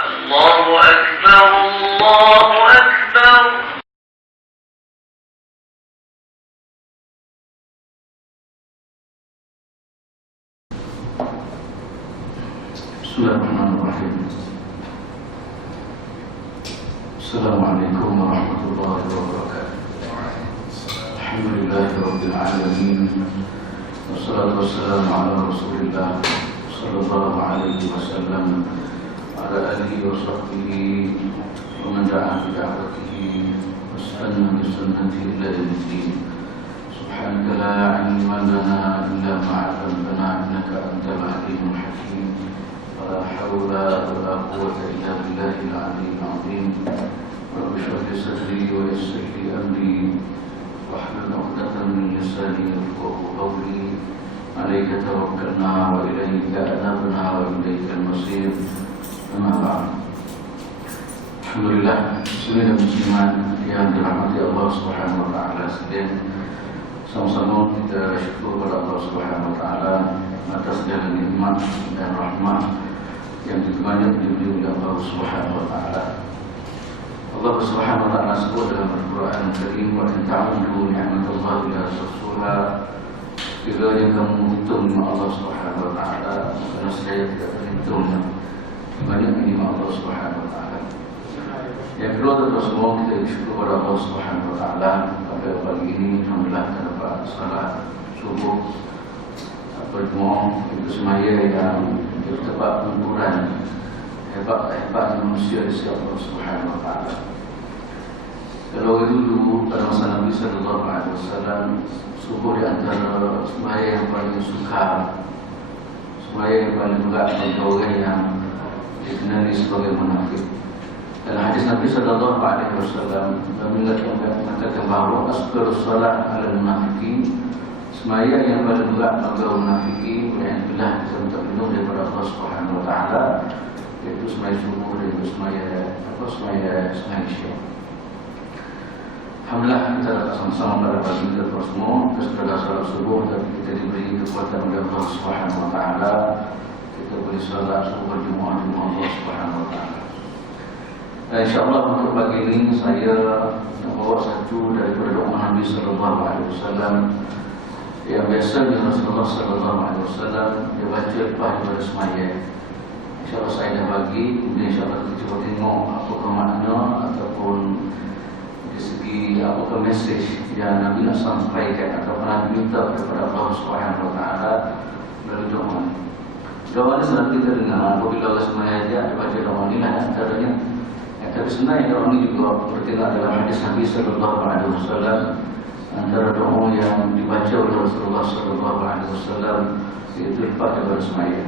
الله أكبر الله أكبر. Bismillahirrahmanirrahim. Assalamualaikum warahmatullahi wabarakatuh. Alhamdulillahirabbil alamin. Wassalatu wassalamu ala Rasulillah sallallahu alaihi wasallam ala alihi wa sahbihi wa man da'a bi da'watihi wastanna bi sunnatihi ila yaumil Subhanaka la 'ilma lana illa ma 'allamtana innaka antal alimul hakim. La haula wa la quwwata illa billahil 'aliyyil 'azim. Rabbi shrah li sadri wa yassir li amri wahlul 'uqdatam min lisani yafqahu qawli. Alaika tawakkalna wa ilaika anabna wa ilaikal masir. Amma ba'd. Alhamdulillah, muslimin dan muslimat yang dirahmati Allah Subhanahu wa taala sekalian. Sama-sama kita syukur kepada Allah Subhanahu wa taala atas segala nikmat dan rahmat yang banyak diberi oleh Allah Subhanahu wa taala. Allah Subhanahu wa taala sebut dalam Al-Qur'an Al-Karim, wa in ta'uddu ni'matallahi la tuhsuha. Jika yang kamu hitung nikmat Allah Subhanahu wa taala, maka saya tidak terhitung banyak nikmat Allah Subhanahu wa taala. Yang kedua, terus semua kita bersyukur kepada Allah Subhanahu wa taala pada pagi ini alhamdulillah kita dapat salat subuh berjemaah itu semaya yang terdapat ukuran hebat manusia di sisi Allah Subhanahu wa taala. Kalau dulu pada masa Nabi sallallahu alaihi wasallam, subuh di antara semaya yang paling suka, semaya yang paling berat bagi orang yang dikenali sebagai munafik. Dalam hadis Nabi sallallahu alaihi wasallam, Nabi mengatakan bahawa asqalus salat 'alal munafiqin, semaya yang paling berat bagi orang munafikin yang telah kita minta berlindung daripada Allah Subhanahu wa taala, yaitu semaya subuh dan semaya isya. Alhamdulillah kita dapat sama-sama pada pagi kita semua setelah salat subuh dan kita diberi kekuatan oleh Allah Subhanahu wa taala. Kita boleh salat subuh berjemaah di rumah Allah Subhanahu wa taala. InsyaAllah untuk pagi ini saya nak bawa satu daripada doa Nabi sallallahu alaihi wasallam yang biasanya Rasulullah sallallahu alaihi wasallam dia baca lepas daripada semaya. InsyaAllah saya dah bagi, kemudian insyaAllah kita cuba tengok apakah makna ataupun dari segi apakah mesej yang Nabi nak sampaikan atau Nabi minta kepada Allah Subhanahu wa taala melalui doa. Doa ini selalu kita dengar apabila Allah semaya dia baca doa ini lah antaranya. Tapi sebenarnya doa ini juga bertengah dalam hadis Nabi sallallahu alaihi wasallam. Antara doa yang dibaca oleh Rasulullah sallallahu alaihi wasallam iaitu lepas daripada semaya.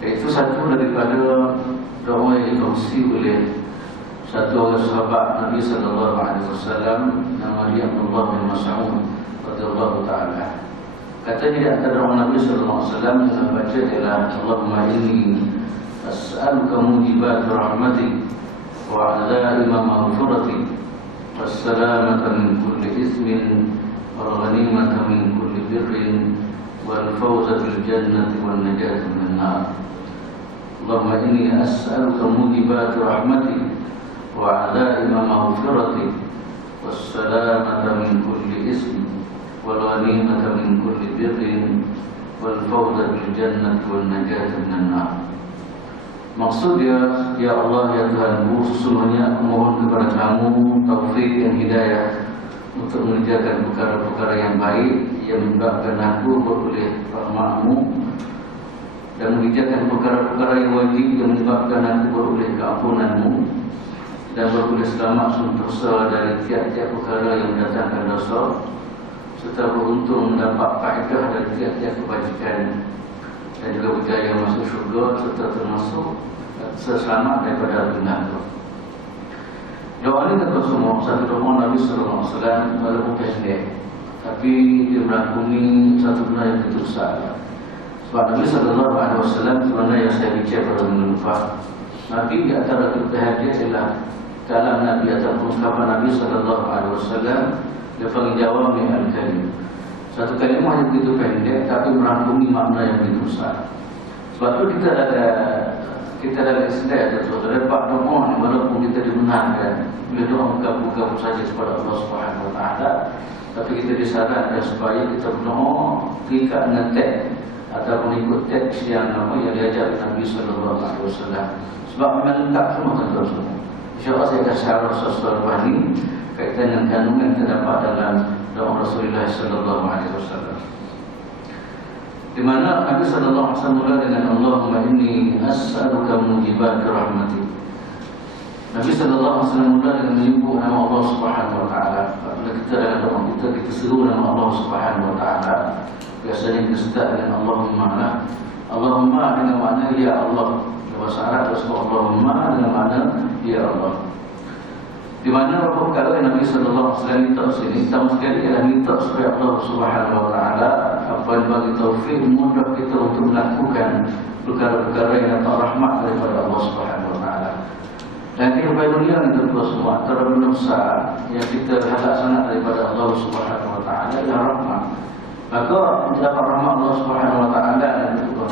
Itu satu daripada doa yang dikongsi oleh satu orang sahabat Nabi sallallahu alaihi wasallam, nama dia Abdullah bin Mas'ud radhiyallahu taala. Katanya di antara doa Nabi sallallahu alaihi wasallam yang dibaca adalah Allahumma inni as'aluka mujibat rahmatik wa 'azaima maghfiratik wassalamata min kulli ismin wal ghanimata min kulli birrin wal fawza bil jannati wan najata minan nar. Allahumma inni as'aluka mujibat rahmatik wa 'azaima maghfiratik wassalamata min kulli ismin wal ghanimata min kulli birrin wal fawza bil jannati wan najata minan nar. Maksud dia, ya Allah, ya Tuhanku, sesungguhnya aku mohon kepada kamu taufik dan hidayah untuk mengerjakan perkara-perkara yang baik yang menyebabkan aku beroleh rahmat-Mu, dan mengerjakan perkara-perkara yang wajib yang menyebabkan aku beroleh keampunan-Mu, dan beroleh selamat sentosa dari tiap-tiap perkara yang mendatangkan dosa, serta beruntung mendapat faedah dari tiap-tiap kebajikan, dan juga berjaya masuk syurga serta termasuk selamat daripada api neraka. Doa ini kita semua satu doa Nabi sallallahu alaihi wasallam walaupun pendek, tapi dia merangkumi satu benda yang begitu besar. Sebab Nabi sallallahu alaihi wasallam sebenarnya yang saya bicara pada minggu lepas, Nabi di antara kelebihan dia adalah kalam Nabi atau ungkapan Nabi sallallahu alaihi wasallam dia panggil jawab dengan al-kalim. Satu kalimah yang begitu pendek tapi merangkumi makna yang begitu besar. Sebab itu kita dalam Islam itu terdapat doa walaupun kita dibenarkan bila doa buka saja kepada Allah Subhanahu Wa Taala, tapi kita disarankan supaya kita berdoa tidak ngetek ataupun ikut teks yang diajar Nabi Sallallahu Alaihi Wasallam. Sebab memang lengkap semua tuan-tuan semua. InsyaAllah saya akan syarah sesuatu ini kaitan dengan kandungan yang terdapat dalam doa Rasulullah Sallallahu Alaihi Wasallam, di mana Nabi Sallallahu Alaihi Wasallam mula dengan Allahumma inni as'aluka mujibat rahmatik. Nabi Sallallahu Alaihi Wasallam mula dengan menyebut nama Allah Subhanahu Wa Taala. Apabila kita dalam doa kita seru nama Allah Subhanahu Wa Taala, biasanya kita start dengan Allahumma lah. Allahumma dengan makna ya Allah. Bahasa Arab Allahumma dengan makna ya Allah. Di mana beberapa perkara yang Nabi Sallallahu Alaihi Wasallam minta sini, pertama sekali ialah minta supaya Allah Subhanahu Wa Taala apa bagi taufik mudah kita untuk melakukan perkara-perkara yang datang rahmat daripada Allah Subhanahu Wa Taala. Dan kita dunia itu semua antara benda yang kita harap sangat daripada Allah Subhanahu Wa Taala ialah rahmat. Maka kita dapat rahmat Allah Subhanahu Wa Taala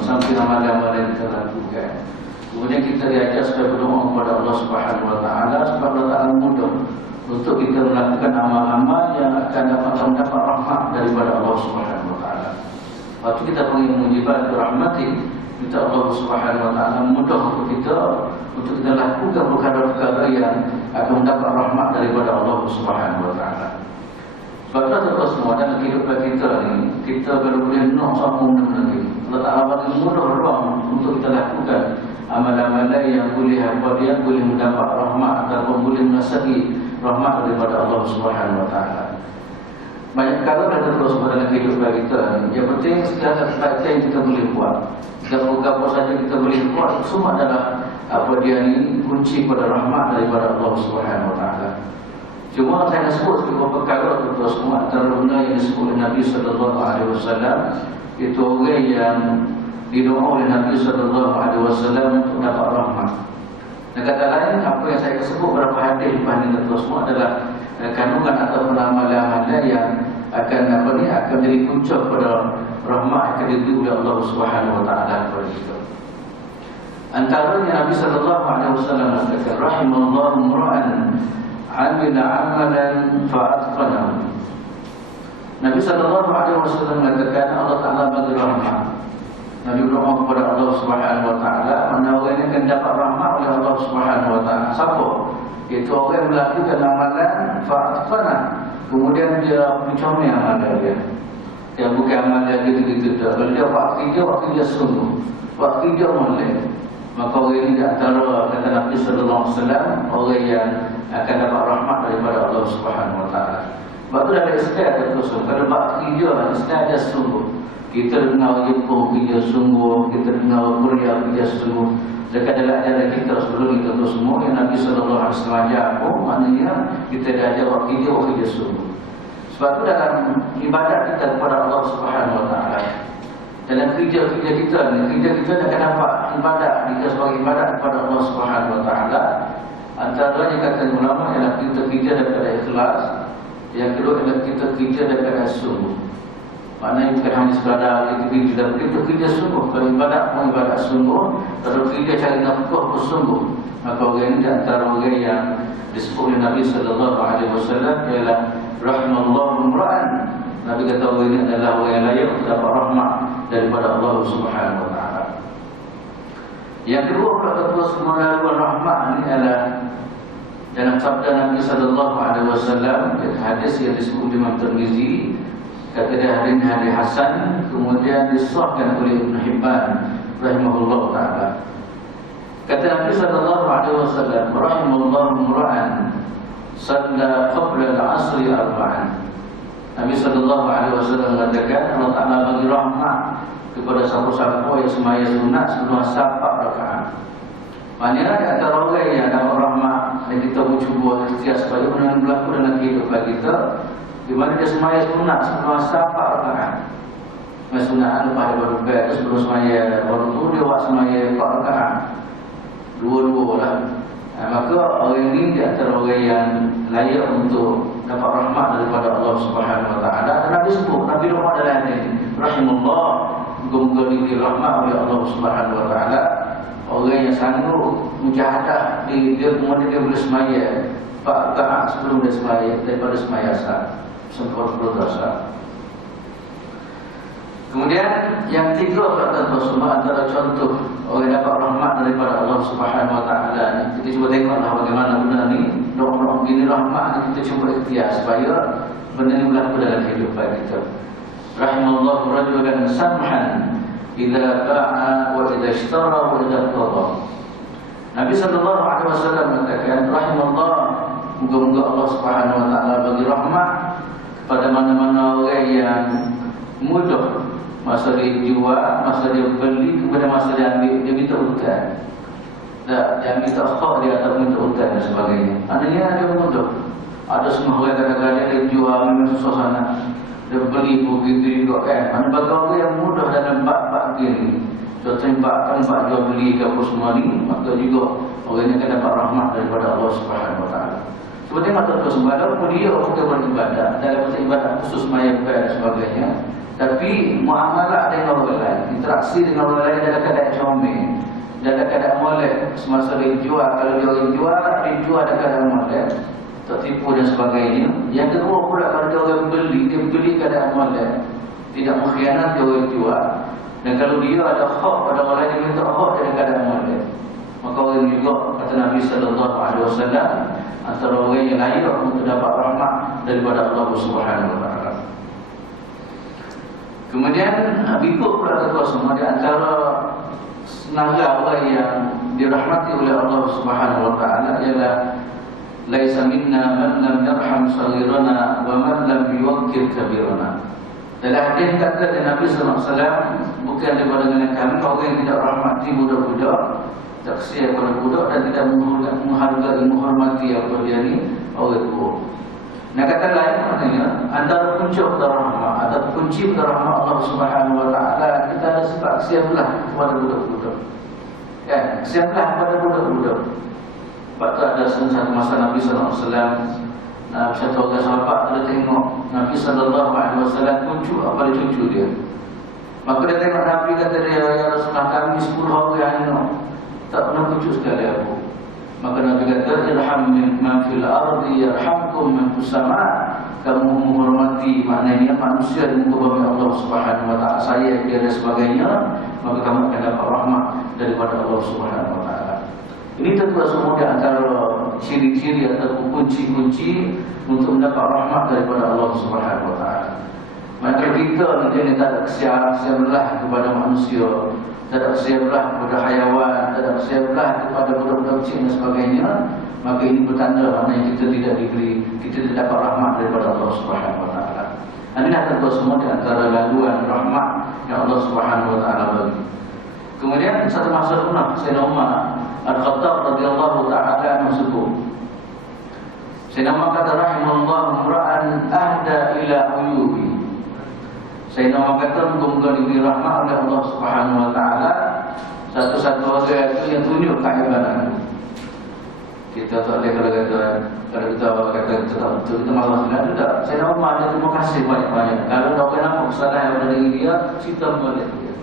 sampai amalan-amalan yang kita lakukan. Kemudian kita diajar supaya berdoa kepada Allah Subhanahu Wa Taala supaya Allah Taala mudah untuk kita melakukan amal-amal yang akan mendapat rahmat daripada Allah Subhanahu Wa Taala. Waktu kita panggil mujibat rahmati, minta Allah Subhanahu Wa Taala mudah untuk kita lakukan perkara-perkara yang akan mendapat rahmat daripada Allah Subhanahu Wa Taala. Sebab itu semua dalam kehidupan kita ni, kita boleh nak apa benda ni. Allah Taala bagi mudah ruang untuk kita lakukan amalan-amalan yang boleh mendapat rahmat ataupun boleh menasaki rahmat daripada Allah Subhanahu Wa Taala. Banyak kali ada terus dalam kehidupan kita ni. Yang penting segala perkara yang kita boleh buat, apa saja kita boleh buat, semua adalah ni kunci pada rahmat daripada Allah Subhanahu Wa Taala. Cuma saya nak sebut beberapa perkara terus semua antara benda yang disebut oleh Nabi Sallallahu Alaihi Wasallam, itu orang yang didoa oleh Nabi Sallallahu Alaihi Wasallam untuk dapat rahmat. Dan kata lain, apa yang saya sebut beberapa hadis lepas ini terus semua adalah kandungan atau amalan-amalan yang akan jadi punca pada rahmat yang akan diberi oleh Allah Subhanahu Wa Taala kepada kita. Antaranya Nabi Sallallahu Alaihi Wasallam mengatakan, rahimallahu mura'an amila amalan fa'atqanahu. Nabi Sallallahu Alaihi Wasallam mengatakan Allah Taala bagi rahmat. Nabi berdoa kepada Allah Subhanahu Wa Taala, mana orang yang akan dapat rahmat oleh Allah Subhanahu Wa Taala. Siapa? Itu orang yang melakukan amalan fa'atqanahu, kemudian dia mencomel amalan dia. Dia bukan amalan gitu-gitu dah. Kalau dia buat kerja sungguh, buat kerja molek, maka orang ini antara kata Nabi Sallallahu Alaihi Wasallam orang yang akan dapat rahmat daripada Allah Subhanahu Wa Taala. Sebab tu dalam Islam terus kalau buat kerja Islam ada sungguh. Kita dengar Jepun kerja sungguh, kita dengar Korea kerja sungguh. Dekat dalam ajaran kita sebelum itu semua yang Nabi Sallallahu Alaihi Wasallam ajar pun maknanya kita diajar buat kerja sungguh. Sebab tu dalam ibadat kita kepada Allah Subhanahu Wa Taala, dalam kerja kita akan dapat ibadat kita sebagai ibadat kepada Allah Subhanahu Wa Taala. Antaranya kata ulama ialah kita kerja daripada ikhlas, yang kedua ialah kita kerja daripada sungguh. Maknanya bukan hanya sekadar kita kerja sungguh. Kalau ibadat pun ibadat sungguh, kalau kerja cari nafkah pun sungguh, maka orang ini antara orang yang disebut oleh Nabi Sallallahu Alaihi Wasallam ialah rahmallahu mura'an. Nabi kata orang ini adalah orang yang layak dapat rahmat daripada Allah Subhanahu Wa Taala. Yang kedua pula semua rahmat ini adalah dalam sabda Nabi Sallallahu Alaihi Wasallam, hadis yang disebut Imam Tirmizi, kata dia hadis hasan, kemudian disahkan oleh Ibn Hibban rahimahullah taala. Kata Nabi Sallallahu Alaihi Wasallam, rahimallahu mura'an shalla qabla al-'asri arba'an. Nabi Sallallahu Alaihi Wasallam mengatakan Allah Taala bagi rahmat kepada siapa-siapa yang semaya sunat sebelum asar 4 rakaat. Maknanya antara orang yang dapat rahmat yang kita mencuba ikhtiar supaya benda yang berlaku dalam kehidupan kita, di mana dia semaya sunat sebelum asar 4 rakaat. Semaya sunat lepas daripada bed, sebelum semaya baru tu dia buat semaya 4 rakaat. Dua-dua lah. Maka orang ini di antara orang yang layak untuk dapat rahmat daripada Allah Subhanahu Wa Taala. Dan Nabi sebut, Nabi rahmat dalam ini, rahimullah, moga-moga diberi rahmat oleh Allah Subhanahu Wa Taala orang yang sanggup mujahadah dia kemudian dia boleh semaya 4 rakaat sebelum dia semaya daripada semaya asar sempurna 10 dosa. Kemudian yang tiga perkataan Rasulullah antara contoh orang dapat rahmat daripada Allah Subhanahu Wa Taala. Kita cuba tengoklah bagaimana benda ni doa-doa begini rahmat kita cuba ikhtiar supaya benda ni berlaku dalam kehidupan kita. Rahimallahu rajulan samhan idza ba'a wa idza ishtara wa idza qada. Nabi sallallahu alaihi wasallam mengatakan rahimallah, moga-moga Allah Subhanahu Wa Taala bagi rahmat kepada mana-mana orang yang mudah masa dia jual, masa dia beli, kepada masa dia ambil, dia minta hutang. Dia minta hak dia atau minta hutang dan sebagainya. Adanya ada mudah. Ada semua orang kadang-kadang dia jual memang susah sangat. Dia beli begitu juga kan. Mana bagi orang yang mudah dalam bab-bab ini. Contohnya bab jual beli ke apa semua ni, maka juga orang ini akan dapat rahmat daripada Allah Subhanahu Wa Taala. Seperti mata tersebut, walaupun dia kita beribadah dalam ibadah khusus mayat dan sebagainya, tapi muamalah dengan orang lain, interaksi dengan orang lain dalam keadaan comel, dalam keadaan molek semasa dia jual. Kalau dia jual dalam keadaan molek, tertipu dan sebagainya. Yang kedua pula, kalau dia orang beli keadaan molek, tidak mengkhianati orang jual. Dan kalau dia ada hak pada orang lain, dia minta hak dalam keadaan molek, maka orang juga kata Nabi sallallahu alaihi wasallam antara orang yang layak untuk dapat rahmat daripada Allah Subhanahu Wa Taala. Kemudian berikut pula kata semua di antara senaga orang yang dirahmati oleh Allah Subhanahu Wa Taala ialah laisa minna man lam yarham saghirana wa man lam yuwaqqir kabirana. Dalam hadis kata Nabi sallallahu alaihi wasallam, bukan daripada dengan kami orang yang tidak rahmati budak-budak, tak kasihan kepada budak dan tidak menghargai menghormati apa dia ni orang tua. Nah, kata lain maknanya antara kunci kepada rahmat atau kunci kepada rahmat Allah Subhanahu Wa Taala, kita ada sifat kesiaplah kepada budak-budak. Ya, kesiaplah kepada budak-budak. Sebab tu ada satu masa Nabi sallallahu alaihi wasallam, satu orang sahabat ada tengok Nabi sallallahu alaihi wasallam cucu dia. Maka dia tengok Nabi, kata dia, ya Rasulullah, kami 10 orang anak tak pernah cucu sekali aku. Maka Nabi kata, irham man fil ardi yarhamkum man fis sama'. Kamu menghormati maknanya manusia dan bumi Allah Subhanahu Wa Taala, saya dia dan sebagainya, maka kamu akan dapat rahmat daripada Allah Subhanahu Wa Taala. Ini tentu semua di antara ciri-ciri atau kunci-kunci untuk mendapat rahmat daripada Allah Subhanahu Wa Taala. Maka kita ni tak ada kesian-kesianlah kepada manusia, tak ada kesianlah kepada hayawan, tak ada kesianlah kepada budak-budak kecil dan sebagainya, maka ini bertanda maknanya kita tidak dapat rahmat daripada Allah Subhanahu Wa Taala. Ini tentu semua di antara laluan rahmat yang Allah Subhanahu Wa Taala bagi. Kemudian satu masa pernah Sayyidina Umar Al-Khattab radhiyallahu taala anhu sebut, Sayyidina Umar kata rahimallahu imra'an ahda ila uyubi. Sayyidina Umar kata moga-moga diberi rahmat oleh Allah Subhanahu Wa Taala satu-satu orang itu yang tunjuk kehebatan. Kita tak boleh kalau kita tak betul, kita malah tidak ada. Sayyidina Umar dia terima kasih banyak-banyak. Kalau ada orang nampak kesalahan yang ada dari dia, kita boleh dia.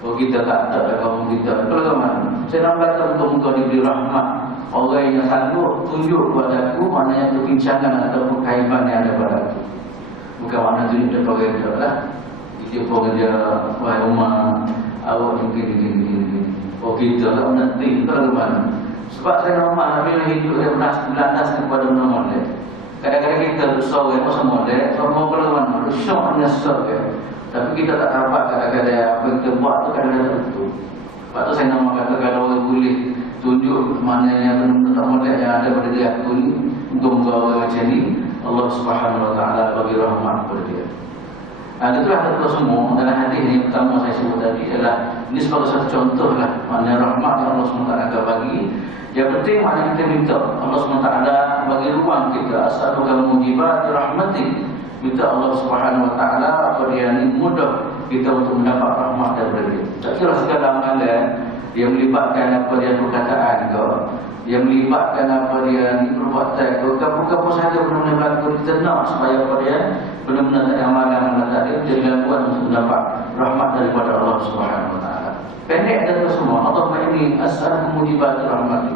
Kalau kita tak ada kaum kita, kalau mana? Sayyidina Umar kata moga-moga diberi rahmat orang yang sanggup tunjuk kepada aku maknanya perbincangan ataupun kehebatan yang ada pada aku. Bukan makna tunjuk dia program dia lah. Dia program dia, wahai Umar, awak begini. Oh kita tak mengerti, kalau mana? Sebab saya Umar bila hidup dia berlandas kepada benda molek. Kadang-kadang kita besar yang masa molek, semua perlawanan, syok nyesal dia. Tapi kita tak dapat kadang-kadang apa yang kita buat tu kadang-kadang tertentu. Sebab tu saya nama kata kalau orang boleh tunjuk maknanya benda tak molek yang ada pada dia aku ni, moga-moga orang macam ni Allah Subhanahu Wa Taala bagi rahmat kepada dia. Itulah satu semua dalam hadis yang pertama saya sebut tadi adalah ini sebagai satu contoh lah maknanya rahmat yang Allah SWT akan bagi. Yang penting maknanya kita minta Allah SWT bagi ruang kita asal bukan mujibat rahmatik, minta Allah Subhanahu Wa Taala apa dia ni mudah kita untuk mendapat rahmat daripada dia. Tak kira segala amalan yang melibatkan apa dia perkataan ke, yang melibatkan apa dia ni perbuatan ke, apa sahaja benar-benar berlaku kita nak supaya apa dia benar-benar tak ada amalan tadi jadi lakukan untuk mendapat rahmat daripada Allah Subhanahu Wa Taala. Pendek dan semua. Allah ini as'alukum mujibatul rahmati.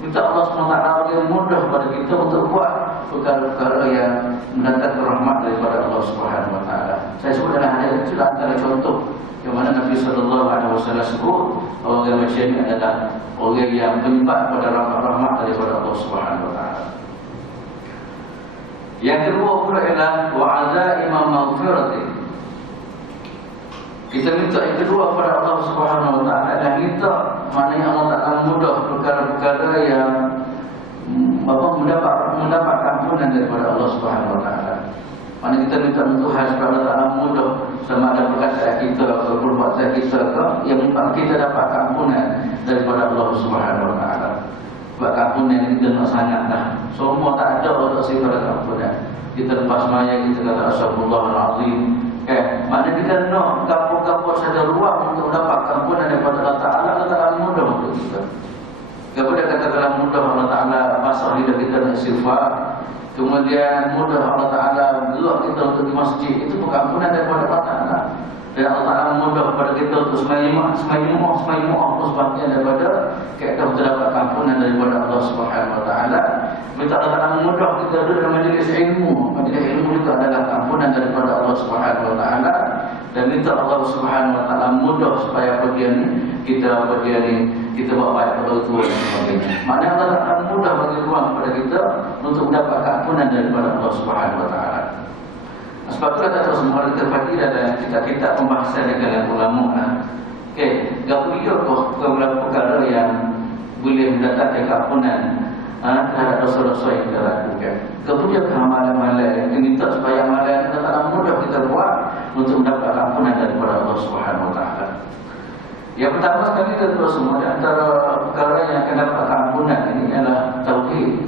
Minta Allah SWT yang mudah pada kita untuk buat perkara-perkara yang mendatangkan rahmat daripada Allah SWT. Saya sebut dalam hadis itu antara contoh yang mana Nabi SAW sebut orang yang macam ini adalah orang yang menyembah pada rahmat daripada Allah SWT. Yang kedua pula ialah wa'azaima maghfirati. Kita minta yang kedua kepada Allah Subhanahu Wa Taala dan minta maknanya Allah Taala mudah perkara-perkara yang mendapat ampunan daripada Allah Subhanahu Wa Taala. Maknanya kita minta untuk Tuhan supaya Allah Taala mudah sama ada perkataan kita atau perbuatan kita yang menyebabkan kita dapat ampunan daripada Allah Subhanahu Wa Taala. Sebab ampunan kita nak sangatlah. Semua tak ada orang sifat ampunan. Kita lepas maya kita kata astagfirullahalazim. Mana kita nak kapur-kapur saja ruang untuk mendapat ampunan daripada Allah Ta'ala. Allah Ta'ala mudah untuk kita. Kemudian katakanlah mudah Allah Ta'ala pasal lidah kita nak istighfar. Kemudian mudah Allah Ta'ala gerak kita untuk di masjid. Itu bukan ampunan daripada Allah Ta'ala. Dan Allah Ta'ala mudah kepada kita untuk semayimah sebabnya daripada kita dapat ampunan daripada Allah Subhanahu Wa Ta'ala. Minta Allah Ta'ala mudah kita duduk dalam majlis ilmu. Majlis ilmu itu adalah ampunan daripada Allah Subhanahu Wa Ta'ala. Dan minta Allah Subhanahu Wa Ta'ala mudah supaya kita buat baik pada Tuhan dan sebagainya. Maknanya Allah Ta'ala mudah bagi ruang kepada kita untuk mendapat ampunan daripada Allah Subhanahu Wa Ta'ala. Sebab itulah tak tahu semua kita pagi dalam kitab-kitab pembahasan dengan ulama. Gapulia perkara yang boleh mendatangkan ampunan terhadap dosa-dosa yang kita lakukan. Kemudian amalan-amalan yang minta supaya amalan kita tak mudah kita buat untuk mendapat ampunan daripada Allah Subhanahu Wa Taala. Yang pertama sekali kita semua di antara perkara yang akan dapat ampunan ini adalah tauhid.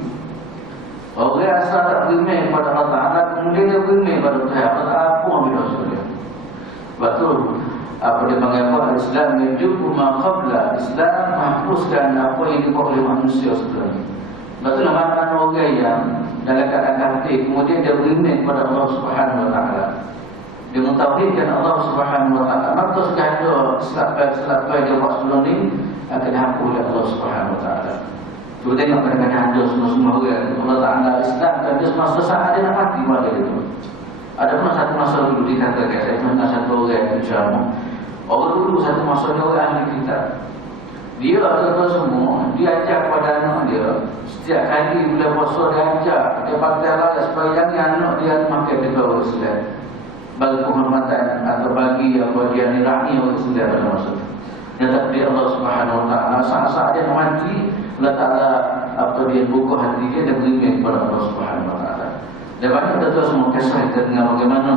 Orang asal tak beriman kepada Allah Taala kemudian dia beriman pada Tuhan. Allah Taala apa ambil dosa dia? Betul. Apa dia panggil apa? Islam menjubu ma qabla. Islam menghapuskan apa yang dibuat oleh manusia sebelum. Betul makna orang yang dalam keadaan kafir kemudian dia beriman kepada Allah Subhanahu Wa Taala. Dia mentauhidkan Allah Subhanahu Wa Taala. Maka segala selapai dia buat sebelum ni akan dihapus oleh Allah Subhanahu Wa Taala. Cuba tengok kadang-kadang ada semua orang Allah Ta'ala Islam dan dia semasa saat dia nak mati pada itu. Ada pun satu masa dulu dikatakan, saya pernah satu orang insyaAllah. Orang dulu satu masa dia orang ahli kitab. Dia ada semua, dia ajak kepada anak dia. Setiap kali bila puasa dia ajak, dia pakai lah supaya jangan anak dia makan di bawah Islam. Bagi penghormatan atau bagi apa dia nirahi orang Islam pada masa itu. Dia tak dia Allah Subhanahu Wa Ta'ala. Saat-saat dia mati, Allah Ta'ala apa dia buka hati dia dan beriman kepada Allah Subhanahu Wa Ta'ala. Dan banyak kita tahu semua kisah kita dengar bagaimana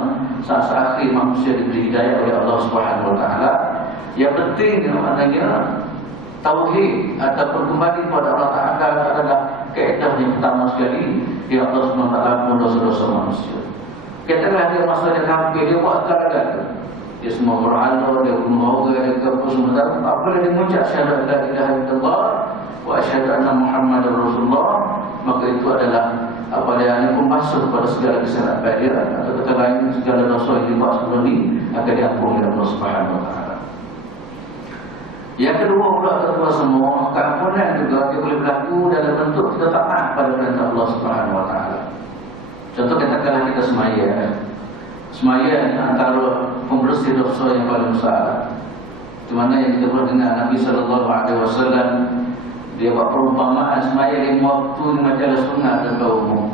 saat-saat akhir manusia diberi hidayah oleh Allah Subhanahu Wa Ta'ala. Yang penting maknanya tauhid ataupun kembali kepada Allah Ta'ala adalah kaedah yang pertama sekali yang Allah Subhanahu Wa Ta'ala pun dosa-dosa manusia. Katakanlah dia masa dia kafir, dia buat segala-galanya. Dia semua berhala, dia bunuh orang, dia kafir semua. Apabila dia mengucap syahadat la ilaha illallah wa asyhadu anna Muhammadar Rasulullah, maka itu adalah apa dia ini pembasuh kepada segala kesalahan dia atau kata lain segala dosa yang dibuat sebelum ini akan diampuni oleh Allah Subhanahu Wa Ta'ala. Yang kedua pula tuan-tuan semua, keampunan juga dia boleh berlaku dalam bentuk kita taat pada perintah Allah Subhanahu Wa Ta'ala. Contoh katakanlah kita semaya antara pembersih dosa yang paling besar. Di mana yang kita pernah dengar Nabi SAW dia buat perumpamaan semaya 5 waktu di majalah sunat dan umum.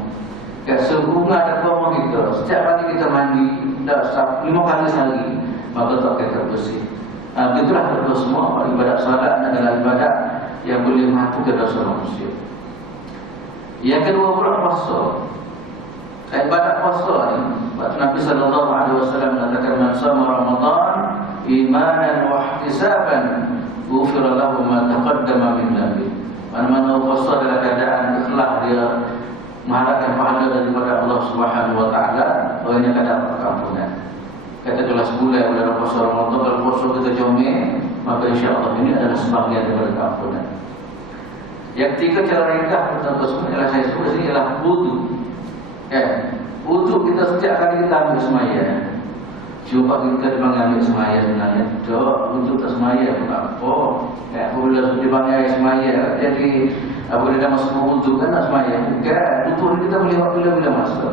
Sehubungan dan umum kita, setiap kali kita mandi dah 5 kali sehari, maka tak kita bersih. Itulah kita semua ibadat salat adalah ibadat yang boleh menghapuskan dosa manusia. Yang kedua pula puasa. Ibadat puasa ni, Nabi SAW mengatakan man shama Ramadan imanan wa ihtisaban ghufira lahu ma taqaddama min dhanbi. Mana-mana puasa dalam keadaan ikhlas dia mengharapkan pahala daripada Allah Subhanahu Wa Ta'ala, orangnya akan dapat ampunan. Kata kelas bulan dalam puasa Ramadan, kalau puasa kita comel, maka insya-Allah ini adalah sebahagian daripada ampunan. Yang ketiga cara ringkas tentang semua ialah saya sebut sini ialah wudu. Wudu kita setiap kali kita ambil sembahyang. Cuba kita dipanggil ambil semaya sebenarnya. Dok, untuk tak semaya pun tak apa. Apabila dipanggil semaya, jadi apabila dah masuk untuk kan tak semaya. Bukan, untuk kita boleh buat bila-bila masa.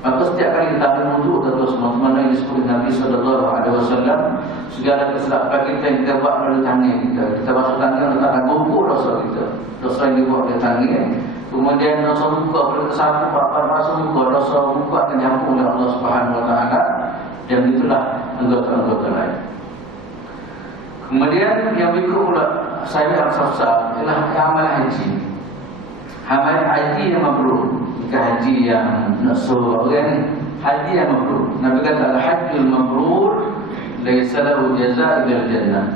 Maka setiap kali kita ambil untuk atau teman-teman yang disebut Nabi SAW, segala kesilapan kita yang kita buat melalui tangan kita. Kita basuh tangan, letakkan kumpul dosa kita. Dosa yang dibuat oleh tangan. Kemudian dosa muka, boleh tersapu, basuh muka, dosa muka akan diampuni oleh Allah Subhanahu Wa Taala. Dan itulah anggota-anggota lain. Kemudian yang berikut pula saya al-safsaf ialah amal haji. Amal haji yang mabrur, bukan haji yang nasuh. Haji yang mabrur. Nabi kata al-hajjul mabrur laisa lahu jazaa' illa al-jannah.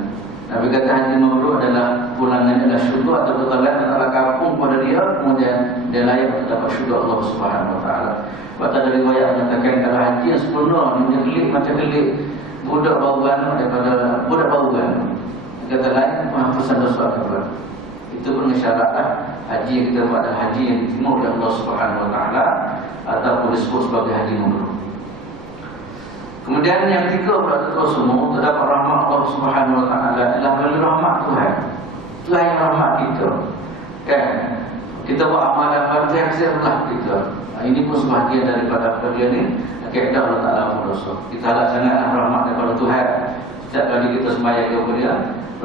Nabi kata haji mabrur adalah pulangan adalah syurga atau kekalahan adalah kampung pada dia, kemudian dia layak mendapat syurga Allah Subhanahu Wa Taala. Kata dari riwayat mengatakan kalau haji yang sempurna dia kelik macam kelik budak bauan daripada budak bauan. Kata lain penghapusan dosa akbar. Itu pun syaratlah haji yang kita buat adalah haji yang diterima oleh Allah Subhanahu Wa Taala ataupun disebut sebagai haji mabrur. Kemudian yang ketiga berada semua terdapat rahmat Allah Subhanahu Wa Taala adalah melalui rahmat Tuhan. Tuhan yang rahmat kita. Kan? Kita buat amalan-amalan yang sirlah kita. Ini pun sebahagian daripada bagian ini kaidah Allah Ta'ala pun dosa. Kita harap sangatlah rahmat daripada Tuhan. Setiap kali kita sembahyang kepada Dia,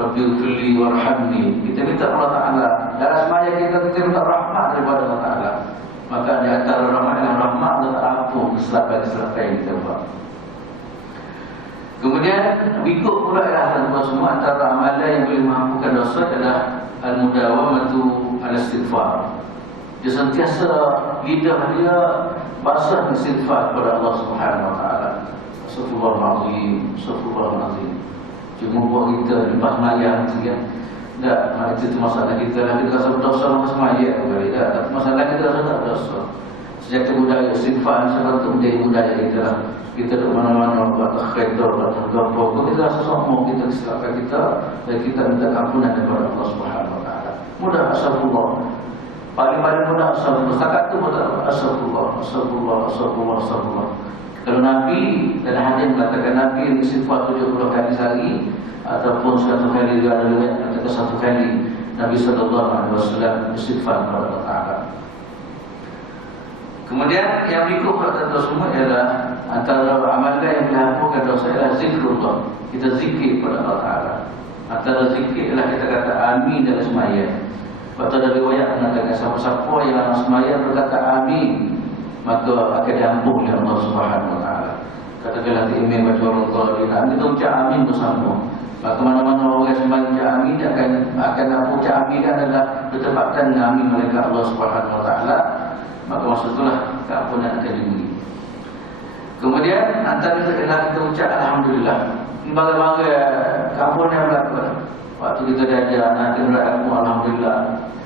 Rabbighfirli warhamni. Kita minta Allah Ta'ala. Dalam sembahyang kita minta rahmat daripada Allah Ta'ala. Maka di antara rahmat yang rahmat Allah Ta'ala pun kesilapan-kesilapan yang kita buat. Kemudian berikut pula ialah semua antara amalan yang boleh mengampunkan dosa adalah al-mudawamatu al-istighfar. Dia sentiasa lidah dia basah istighfar kepada Allah Subhanahu Wa Taala. Astaghfirullahalazim, astaghfirullahalazim. Cuma buat kita lepas sembahyang kan. Tak, itu masalah kita lah. Kita rasa berdosa lepas sembahyang kali tak. Tapi masalah kita rasa tak berdosa. Sejak budaya istighfar sangat menjadi budaya kita lah. Kita di mana-mana buat khairat atau apa, kita rasa semua kita kesilapan kita dan kita minta ampunan kepada Allah Subhanahu Wa Taala. Mudah astaghfirullah. Paling-paling mudah astagfirullah. Setakat itu mudah astagfirullah, astagfirullah, astagfirullah, astagfirullah. Kalau Nabi dan hadis mengatakan Nabi istighfar 70 kali sehari ataupun 1 kali juga ada riwayat kata 1 kali Nabi sallallahu alaihi wasallam istighfar kepada Allah Taala. Kemudian yang berikut pada semua ialah antara amalan yang menghapuskan dosa ialah zikrullah. Kita zikir kepada Allah Taala. Antara zikir ialah kita kata amin dalam sembahyang. Waktu ada riwayat mengatakan siapa-siapa yang sembahyang berkata amin, maka akan diampuni oleh Allah Subhanahu Wa Taala. Katakanlah imam baca Al-Qur'an, kita ucap amin bersama. Maka mana-mana orang sembahyang ucap amin akan ucap amin adalah bertepatan dengan amin malaikat Allah Subhanahu Wa Taala. Maka maksud itulah keampunan akan diberi. Kemudian antara itu ialah kita ucap alhamdulillah. Bagai-bagai keampunan yang berlaku. Waktu kita diajar nanti berlaku alhamdulillah.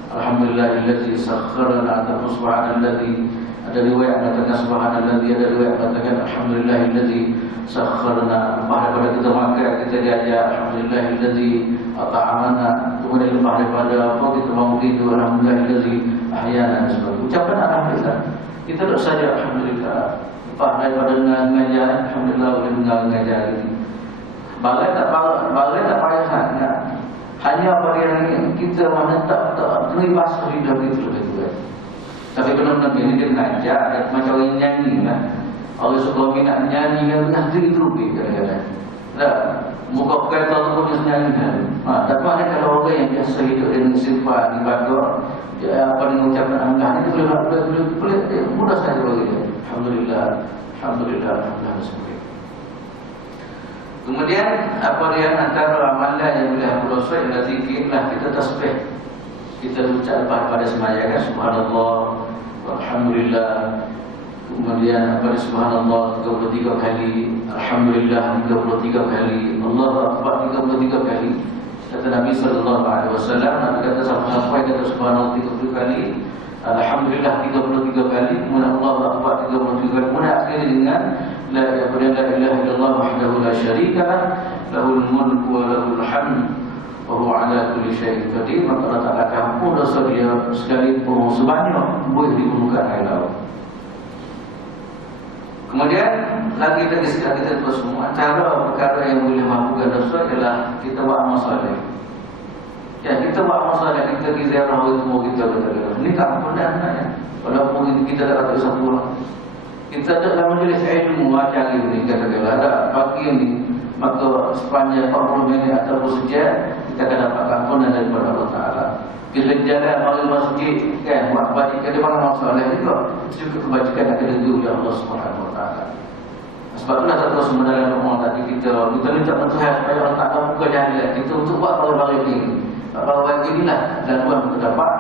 Alhamdulillahillazi sakharana ataupun subhanallazi. Ada riwayat mengatakan subhanallazi, ada riwayat mengatakan alhamdulillahillazi sakharana. Lepas daripada kita makan, kita diajar alhamdulillahillazi at'amana. Kemudian lepas daripada apa kita bangun tidur alhamdulillahillazi ahyana. Ucapan alhamdulillah. Kita tak saja alhamdulillah. Lepas daripada mengajar alhamdulillah boleh mengajar ini. Balai tak payah sangat. Hanya apa yang kita mana tak terlibat lidah itu lebih kuat. Tapi benar-benar ini dia mengajar macam orang nyanyi lah. Orang suka minat nyanyi yang nanti itu lebih kadang-kadang. Tak, muka kata tu pun dia nyanyi kan. Tapi mana kalau orang yang biasa hidup dengan istighfar, ibadah, apa dengan ucapan Allah ini boleh mudah saja bagi dia. Alhamdulillah, alhamdulillah, alhamdulillah. Kemudian apa dia antara amalan yang boleh hapus dosa ialah zikirlah kita tasbih. Kita ucap lepas pada sembahyang kan subhanallah walhamdulillah. Kemudian apa subhanallah 33 kali, alhamdulillah 33 kali, Allahu akbar 33 kali. Kata Nabi sallallahu alaihi wasallam, Nabi kata siapa yang kata subhanallah 33 kali, alhamdulillah 33 kali, kemudian Allahu akbar 33 kali, kemudian akhirnya dengan la ilaha illallah wahdahu la syarika lah, lahul mulku wa lahul hamd wa huwa ala kulli syai'in qadir. Maka Allah Ta'ala akan ampun dosa dia sekalipun sebanyak buih di permukaan air laut. Kemudian lagi sekali kita terus semua, cara perkara yang boleh mampukan dosa ialah kita buat amal soleh. Ya, kita buat amal soleh, kita pergi ziarah itu mau kita kata. Ini tak ampunan ya. Walaupun kita tak ada satu. Kita ada dalam majlis ilmu macam ini kata-kata ada pagi ini, maka sepanjang 40 minit ataupun sejam kita akan dapat ampunan daripada Allah Taala. Kita jalan balik masjid kan, buat kebajikan di mana masalah juga kebajikan akan diberi oleh Allah Subhanahu Wa Taala. Sebab itulah tak terus mendalam rumah tadi kita minta Tuhan supaya Allah Taala buka jalan kita untuk buat balik ini. Balik inilah dan Tuhan kita dapat